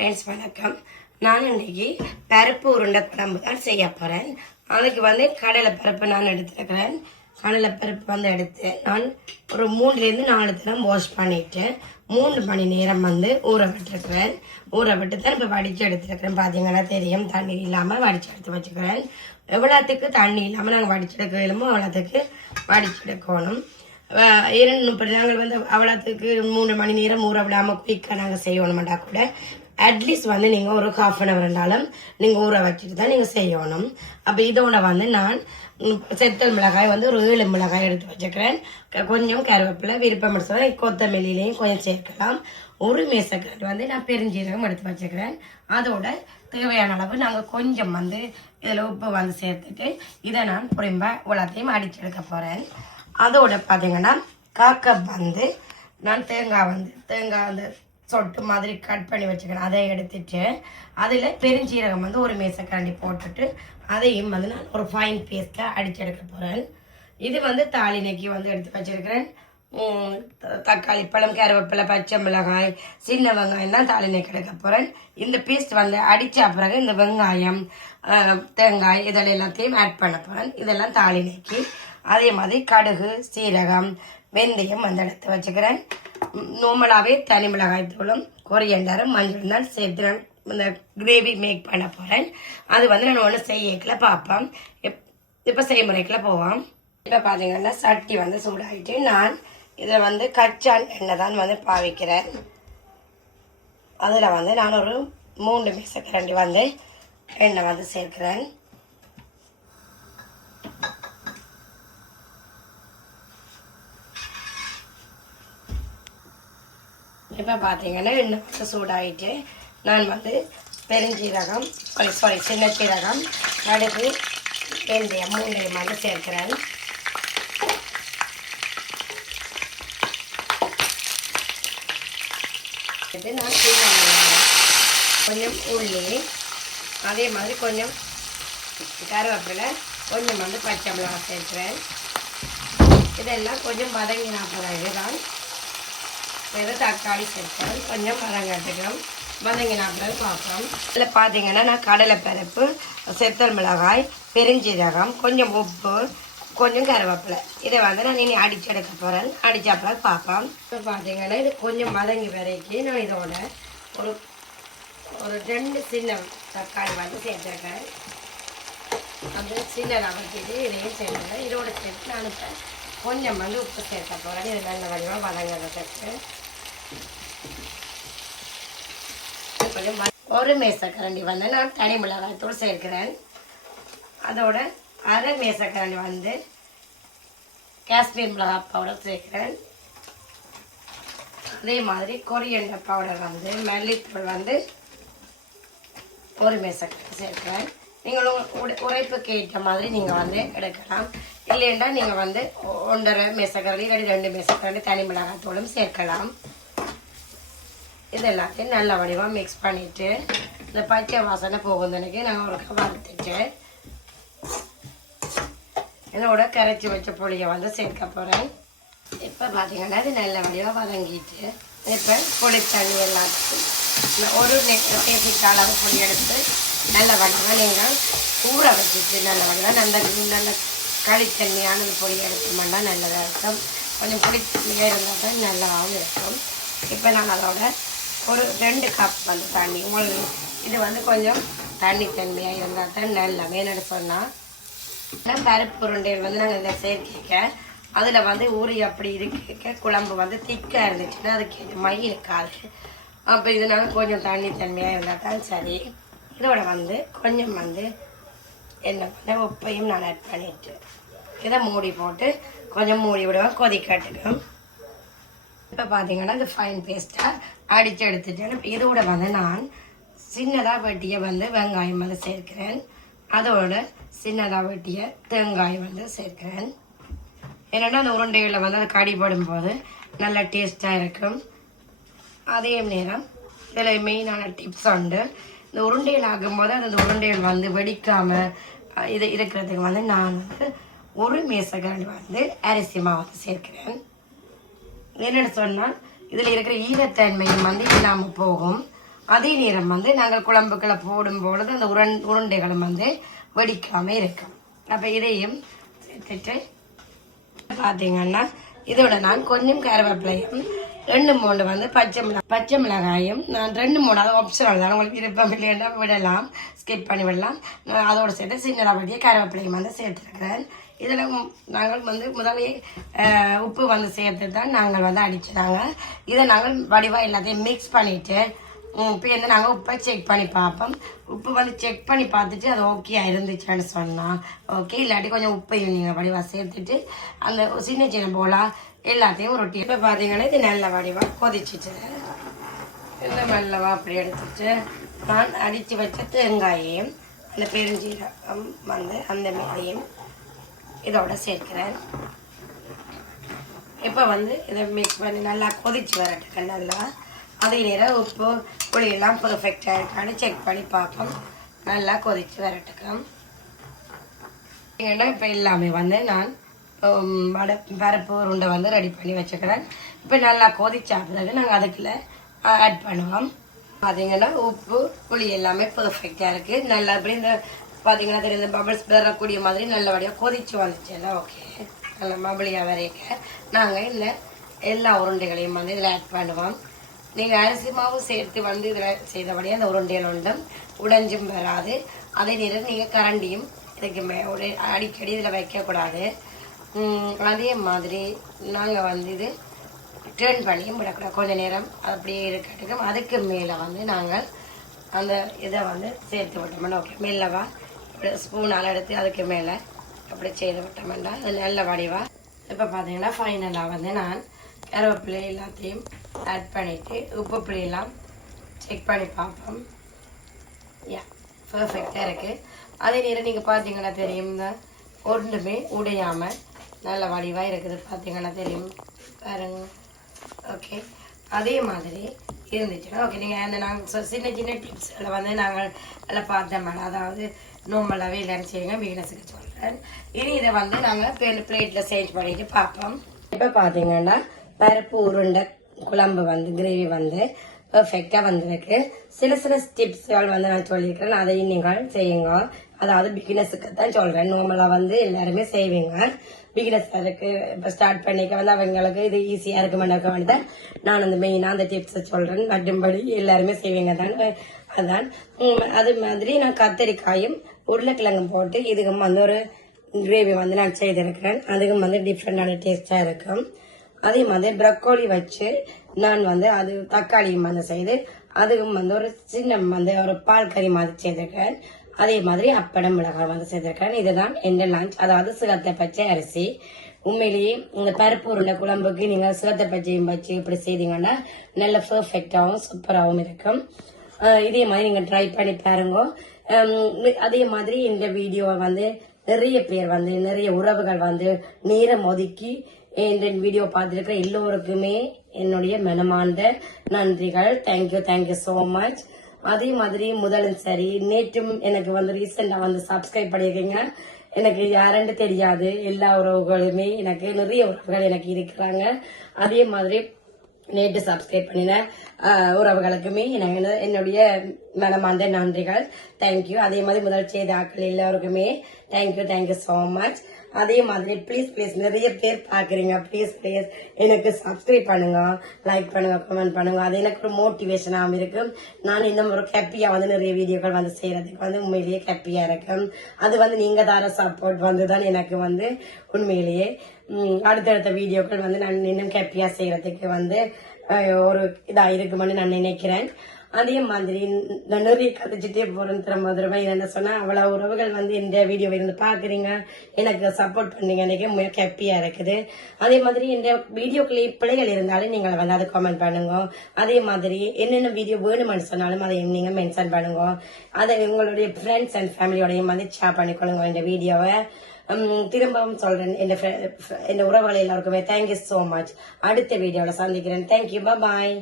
Friends வணக்கம். நான் இன்றைக்கி பருப்பு உருண்டை குழம்பு தான் செய்ய போகிறேன். அதுக்கு வந்து கடலை பருப்பு நான் எடுத்துருக்கிறேன். கடலை பருப்பு வந்து எடுத்து நான் ஒரு 3-4 தரம் வாஷ் பண்ணிவிட்டு 3 மணி நேரம் வந்து ஊற விட்டுருக்கிறேன். ஊற விட்டு தான் இப்போ வடித்து எடுத்துருக்கிறேன். பார்த்தீங்கன்னா தெரியும், தண்ணி இல்லாமல் வடித்து எடுத்து வச்சுக்கிறேன். எவ்வளோத்துக்கு தண்ணி இல்லாமல் நாங்கள் வடித்து எடுக்கணுமோ அவ்வளோத்துக்கு வடித்து எடுக்கணும். இப்போ நாங்கள் வந்து அவ்வளோத்துக்கு 3 மணி நேரம் ஊற விடாமல் குயிக்காக நாங்கள் செய்யணுமெண்டா கூட அட்லீஸ்ட் வந்து நீங்கள் ஒரு 1/2 hour இருந்தாலும் நீங்கள் ஊற வச்சுட்டு தான் நீங்கள் செய்யணும். அப்போ இதோட வந்து நான் செத்தல் மிளகாய் வந்து ஒரு 7 மிளகாய் எடுத்து வச்சுக்கிறேன். கொஞ்சம் கருவேப்பிலை, விருப்பம் கொத்தமல்லியிலையும் கொஞ்சம் சேர்க்கலாம். ஒரு மேசக்கரண்டி வந்து நான் பெருஞ்சீரகம் எடுத்து வச்சுக்கிறேன். அதோட தேவையான அளவு நாங்கள் கொஞ்சம் வந்து இதில் உப்பு வந்து சேர்த்துட்டு இதை நான் புரிம்ப உலகத்தையும் அடிச்செடுக்க போகிறேன். அதோட பார்த்தீங்கன்னா 1/4 கப் வந்து நான் தேங்காய் வந்து சொட்டு மாதிரி கட் பண்ணி வச்சுக்கிறேன். அதை எடுத்துட்டு அதில் பெருஞ்சீரகம் வந்து ஒரு மேசக்கரண்டி போட்டுட்டு அதையும் வந்து நான் ஒரு ஃபைன் பேஸ்ட்டாக அடிச்செடுக்க போகிறேன். இது வந்து தாளினைக்கு வந்து எடுத்து வச்சுருக்கிறேன். தக்காளி பழம், கருவேப்பிலை, பச்சை மிளகாய், சின்ன வெங்காயம் தான் தாளினைக்கு எடுக்க போகிறேன். இந்த பேஸ்ட் வந்து அடித்த பிறகு இந்த வெங்காயம், தேங்காய் இதெல்லாம் எல்லாத்தையும் ஆட் பண்ண போகிறேன். இதெல்லாம் தாளினைக்கு. அதே மாதிரி கடுகு, சீரகம், வெந்தயம் வந்து எடுத்து வச்சுக்கிறேன். நார்மலாகவே தனி மிளகாய் தூளும் கொரியண்டரும் மஞ்சள் தான் சேர்த்து நான் இந்த கிரேவி மேக் பண்ண போகிறேன். அது வந்து நான் ஒன்று செய்யக்கல பார்ப்போம். இப்போ செய்முறைக்குள்ள போவோம். இப்போ பார்த்தீங்கன்னா சட்டி வந்து சூடாகிட்டு நான் இதில் வந்து கச்சான் எண்ணெய் தான் வந்து பாவிக்கிறேன். அதில் வந்து நான் ஒரு 3 மேசக்கரண்டி வந்து எண்ணெய் வந்து சேர்க்கிறேன். இப்போ பார்த்தீங்கன்னா எண்ணெய் வந்து சூடாகிட்டு நான் வந்து பெருஞ்சீரகம், சின்ன சீரகம், கடுகு, வெந்தயம் 3 வந்து சேர்க்கிறேன். இது நான் கொஞ்சம் உள்ளி, அதே மாதிரி கொஞ்சம் கருவேப்பிலை, கொஞ்சம் வந்து பச்சை மிளகாய் சேர்க்கிறேன். இதெல்லாம் கொஞ்சம் வதங்கினா பிறகு தான் தக்காளி சேர்க்கிறேன். கொஞ்சம் வதங்கட்டுக்கிறோம். வதங்கினா பிறகு பார்க்குறோம். இதில் பார்த்தீங்கன்னா நான் கடலை பருப்பு, செத்தல் மிளகாய், பெருஞ்சீரகம், கொஞ்சம் உப்பு, கொஞ்சம் கருவேப்பிலை இதை வந்து நான் இனி அடிச்செடுக்க போகிறேன். அடித்த பிறகு பார்ப்போம். இப்போ பார்த்தீங்கன்னா இது கொஞ்சம் வதங்கி வரைக்கும் நான் இதோட ஒரு 2 சின்ன தக்காளி வந்து சேர்த்துருக்கேன். அந்த சின்னதாக வச்சுட்டு இதையும் சேர்த்துக்கிறேன். இதோட சேர்த்து நான் இப்போ கொஞ்சம் வந்து உப்பு சேர்க்க போகிறேன். இது நல்ல வடிவம் வதங்கிறத சேர்த்து கொஞ்சம் ஒரு மேசக்கரண்டி வந்து நான் தனி மிளகாய் தூள் சேர்க்கிறேன். அதோட 1/2 மேசக்கரண்டி வந்து காஷ்மீர் மிளகாய் பவுடர் சேர்க்கிறேன். அதே மாதிரி கொரியண்டர் பவுடர் வந்து மல்லித்தூள் வந்து 1 மேசக்கரண்டி சேர்க்கிறேன். நீங்களும் உரைப்புக்கு ஏற்ற மாதிரி நீங்கள் வந்து எடுக்கலாம். இல்லைன்னா நீங்கள் வந்து 1.5 மேசக்கரண்டி இல்லை 2 மேசக்கரண்டி தனி மிளகாய் தூளும் சேர்க்கலாம். இது எல்லாத்தையும் நல்ல வடிவாக மிக்ஸ் பண்ணிவிட்டு இந்த பச்சை வாசனை போகுதுன்னுக்கு நாங்கள் ஒரு வறுத்துட்டு இதோட கரைச்சி வச்ச புளியை வந்து சேர்க்க போகிறேன். இப்போ பார்த்தீங்கன்னா இது நல்ல வடிவாக வதங்கிட்டு இப்போ புளி தண்ணி எல்லாத்தையும் ஒரு பேசிக்க அளவு புளி எடுத்து நல்ல வடிவாக நீங்கள் ஊற வச்சுட்டு நல்ல வடிவாக நல்ல களித்தண்ணியான பொடி எடுத்தோம்னா நல்லதாக இருக்கும். கொஞ்சம் புளி தண்ணியாக இருந்தால் தான் நல்லாவும் இருக்கும். இப்போ நான் அதோட ஒரு 2 கப் வந்து தண்ணி, உங்களுக்கு இது வந்து கொஞ்சம் தண்ணியாக இருந்தால் தான் நல்லா வேணும்னு சொன்னால் பருப்பு உருண்டைகள் வந்து நாங்கள் இதில் சேர்க்க அதில் வந்து ஊறி அப்படி இருக்க குழம்பு வந்து திக்காக இருந்துச்சுன்னா அதுக்கு மை இருக்காது. அப்போ இது நாங்கள் கொஞ்சம் தண்ணியாக இருந்தால் தான் சரி. இதோட வந்து கொஞ்சம் வந்து என்ன பண்ண உப்பையும் நான் ஆட் பண்ணிட்டு இதை மூடி போட்டு கொஞ்சம் மூடி விடுவேன், கொதிக்கட்டுக்கும். இப்போ பார்த்தீங்கன்னா இது ஃபைன் பேஸ்ட்டாக அடித்து எடுத்துட்டேன். இப்போ இதோட வந்து நான் சின்னதாக வெட்டிய வந்து வெங்காயம் வந்து சேர்க்கிறேன். அதோட சின்னதாக வெட்டிய தேங்காய் வந்து சேர்க்கிறேன். ஏன்னா அந்த உருண்டைகளில் வந்து அது கடிபடும் போது நல்ல டேஸ்ட்டாக இருக்கும். அதே நேரம் இதில் மெயினான டிப்ஸ் உண்டு. இந்த உருண்டைகள் ஆகும்போது அந்த உருண்டைகள் வந்து வெடிக்காமல் இது இருக்கிறதுக்கு வந்து நான் வந்து 1 மேசக்கரண்டி வந்து அரிசி மாவு வந்து சேர்க்கிறேன். என்னென்னு சொன்னால் இதில் இருக்கிற ஈரத்தன்மையும் வந்து இல்லாமல் போகும். அதே நேரம் வந்து நாங்கள் குழம்புக்களை போடும் பொழுது அந்த உருண்டைகளும் வந்து வெடிக்காம இருக்கும். அப்ப இதையும் சேர்த்துட்டு பாத்தீங்கன்னா இதோட நான் கொஞ்சம் கருவேப்பிலையும் 2-3 வந்து பச்சை மிளகாயும் நான் 2-3 அது ஆப்ஷனல் தான், உங்களுக்கு விருப்பம் இல்லைன்னா விடலாம், ஸ்கிப் பண்ணி விடலாம். அதோட சேர்த்து சின்னதாக கருவேப்பிலையும் வந்து சேர்த்துருக்கிறேன். இதில் நாங்கள் வந்து முதலே உப்பு வந்து சேர்த்து தான் நாங்கள் வந்து அடிச்சிட்டாங்க. இதை நாங்கள் வடிவாக எல்லாத்தையும் மிக்ஸ் பண்ணிவிட்டு இப்போ வந்து நாங்கள் உப்பை செக் பண்ணி பார்ப்போம். உப்பு வந்து செக் பண்ணி பார்த்துட்டு அது ஓகே இருந்துச்சான்னு சொன்னால் ஓகே, இல்லாட்டி கொஞ்சம் உப்பையும் நீங்கள் வடிவாக சேர்த்துட்டு அந்த சின்ன சின்ன போலா எல்லாத்தையும் ரொட்டி. இப்போ பார்த்தீங்கன்னா இது நல்ல வடிவாக கொதிச்சிட்டு இந்த மெல்லவா அப்படி எடுத்துட்டு நான் அடித்து வச்ச தேங்காயையும் அந்த பெருஞ்சீரகம் வந்து அந்த மேலையும் இதோட சேர்க்கிறேன். இப்போ வந்து இதை மிக்ஸ் பண்ணி நல்லா கொதிச்சு வரட்டுங்க. நல்லா அதே நேரம் உப்பு புளியெல்லாம் பெர்ஃபெக்டாக இருக்கான்னு செக் பண்ணி பார்ப்போம். நல்லா கொதிச்சு வரட்டுங்க. ஏன்னா இப்போ எல்லாமே வந்து நான் பருப்பு உருண்டை வந்து ரெடி பண்ணி வச்சுக்கிறேன். இப்போ நல்லா கொதிச்சா பிறகு நாங்கள் அதுக்குள்ள ஆட் பண்ணுவோம். பார்த்தீங்கன்னா உப்பு புளி எல்லாமே பெர்ஃபெக்டாக இருக்குது. நல்லா அப்படி இந்த பார்த்தீங்கன்னா தெரியும், இந்த பபிள்ஸ் பெறக்கூடிய மாதிரி நல்லபடியாக கொதிச்சு வந்துச்சு எல்லாம். ஓகே, நல்லா பபிளியாக வரைக்க நாங்கள் இந்த எல்லா உருண்டைகளையும் வந்து இதில் ஆட் பண்ணுவோம். நீங்கள் அரிசி மாவு சேர்த்து வந்து இதில் செய்தபடியே அந்த உருண்டைகள் ஒன்றும் உடைஞ்சும் வராது. அதே நேரம் நீங்கள் கரண்டியும் இதுக்கு அடிக்கடி இதில் வைக்கக்கூடாது. அதே மாதிரி நாங்கள் வந்து இது டேர்ன் பண்ணியும் விடக்கூடாது. கொஞ்சம் நேரம் அப்படியே இருக்கட்டும். அதுக்கு மேலே வந்து நாங்கள் அந்த இதை வந்து சேர்த்து விட்டோம்னா ஓகே, மெல்லவா ஸ்பூனால் எடுத்து அதுக்கு மேலே அப்படி செய்து விட்டோம்னா அது நல்ல வடிவா. இப்போ பார்த்தீங்கன்னா ஃபைனலாக வந்து நான் கருவேப்பிலை எல்லாத்தையும் ஆட் பண்ணிவிட்டு உப்பு புளியெல்லாம் செக் பண்ணி பார்ப்போம். பர்ஃபெக்டாக இருக்குது. அதே நேரம் நீங்கள் பார்த்தீங்கன்னா தெரியும், இந்த ஒன்றுமே உடையாமல் நல்ல வடிவாக இருக்குது. பார்த்தீங்கன்னா தெரியும் பாருங்க. ஓகே, அதே மாதிரி இருந்துச்சுன்னா ஓகே. நீங்கள் அந்த நாங்கள் சின்ன சின்ன டிப்ஸ்களை வந்து நாங்கள் எல்லாம் பார்த்தோம். அதாவது நார்மலாகவே இல்லைன்னு செய்யுங்க, பிகினர்ஸுக்கு சொல்கிறேன். இனி இதை வந்து நாங்கள் பிளேட்டில் சேஞ்ச் பண்ணிட்டு பார்ப்போம். இப்போ பார்த்தீங்கன்னா பருப்பு உருண்டை குழம்பு வந்து கிரேவி வந்து பெர்ஃபெக்டாக வந்திருக்கு. சில டிப்ஸ்கள் வந்து நான் சொல்லியிருக்கிறேன், அதையும் நீங்கள் செய்யுங்க. அதாவது பிகினர்ஸுக்கு தான் சொல்கிறேன். நார்மலாக வந்து எல்லாருமே செய்வீங்க. பிகினர்ஸருக்கு இப்போ ஸ்டார்ட் பண்ணிக்க வந்து அவங்களுக்கு இது ஈஸியாக இருக்குமெண்டாக்க வந்து நான் அந்த மெயினாக அந்த டிப்ஸை சொல்கிறேன். மற்றும்படி எல்லாருமே செய்வீங்க தான். அதான் அது மாதிரி நான் கத்தரிக்காயும் உருளைக்கிழங்கும் போட்டு இதுக்கும் வந்து ஒரு கிரேவி வந்து நான் செய்திருக்கிறேன். அதுக்கும் வந்து டிஃப்ரெண்டான டேஸ்டாக இருக்கும். அதே மாதிரி ப்ரக்கோலி வச்சு நான் வந்து அது தக்காளியும் வந்து செய்து அதுவும் வந்து ஒரு சின்ன வந்து ஒரு பால் கறி மாதிரி செய்திருக்கேன். அதே மாதிரி அப்படம் மிளகாய் வந்து செய்திருக்கேன். இதுதான் எந்த லஞ்ச். அதாவது சிகத்தை பச்சை அரிசி. உண்மையிலேயே இந்த பருப்பு உருண்டை குழம்புக்கு நீங்கள் சிகத்தை பச்சையும் வச்சு இப்படி செய்தீங்கன்னா நல்ல பெர்ஃபெக்டாகவும் சூப்பராகவும் இருக்கும். இதே மாதிரி நீங்கள் ட்ரை பண்ணி பாருங்க. அதே மாதிரி இந்த வீடியோவை வந்து நிறைய பேர் வந்து நிறைய உறவுகள் வந்து நேரம் ஒதுக்கி இந்த வீடியோ பார்த்துருக்கிற எல்லோருக்குமே என்னுடைய மனமார்ந்த நன்றிகள். Thank you so much. அதே மாதிரி முதலும் சரி நேற்றும் எனக்கு வந்து ரீசெண்டா வந்து சப்ஸ்கிரைப் பண்ணியிருக்கீங்க. எனக்கு யாருன்னு தெரியாது. எல்லா உறவுகளுமே எனக்கு நிறைய உறவுகள் எனக்கு இருக்கிறாங்க. அதே மாதிரி நேற்று சப்ஸ்கிரைப் பண்ணின உறவுகளுக்குமே என்னுடைய மனமார்ந்த நன்றிகள். தேங்க்யூ. அதே மாதிரி முதல் செய்த ஆட்கள் எல்லாருக்குமே தேங்க்யூ சோ மச். அதே மாதிரி ப்ளீஸ் நிறைய பேர் பாக்குறீங்க. ப்ளீஸ் எனக்கு சப்ஸ்கிரைப் பண்ணுங்க, லைக் பண்ணுங்க, கமெண்ட் பண்ணுங்க. அது எனக்கு ஒரு மோட்டிவேஷனாகவும் இருக்கும். நான் இந்த ஒரு ஹாப்பியா வந்து நிறைய வீடியோக்கள் வந்து செய்யறதுக்கு வந்து உண்மையிலேயே ஹாப்பியா இருக்கும். அது வந்து நீங்க தர சப்போர்ட் வந்துதான் எனக்கு வந்து உண்மையிலேயே அடுத்தடுத்த வீடியோக்கள் வந்து நான் இன்னும் ஹாப்பியா செய்யறதுக்கு வந்து ஒரு இதா இருக்குமென்னு நான் நினைக்கிறேன். அதே மாதிரி நிறைய கதைச்சிட்டே போறேன். திரும்ப என்ன சொன்னா அவ்வளவு உறவுகள் வந்து இந்த வீடியோவை இருந்து பாக்குறீங்க, எனக்கு சப்போர்ட் பண்ணீங்க, எனக்கு ஹாப்பியா இருக்குது. அதே மாதிரி இந்த வீடியோக்குள்ளே பிள்ளைகள் இருந்தாலும் நீங்கள் வந்து அதை கமெண்ட் பண்ணுங்க. அதே மாதிரி என்னென்ன வீடியோ வேணும்னு சொன்னாலும் அதை நீங்க மென்ஷன் பண்ணுங்க. அதை உங்களுடைய ஃப்ரெண்ட்ஸ் அண்ட் ஃபேமிலியோடையும் வந்து ஷேர் பண்ணிக்கொள்ளுங்க இந்த வீடியோவை. திரும்பவும் சொல்றேன், இந்த உறவுகள் எல்லாருக்குமே தேங்க்யூ சோ மச். அடுத்த வீடியோல சந்திக்கிறேன். தேங்க்யூ, பாய்.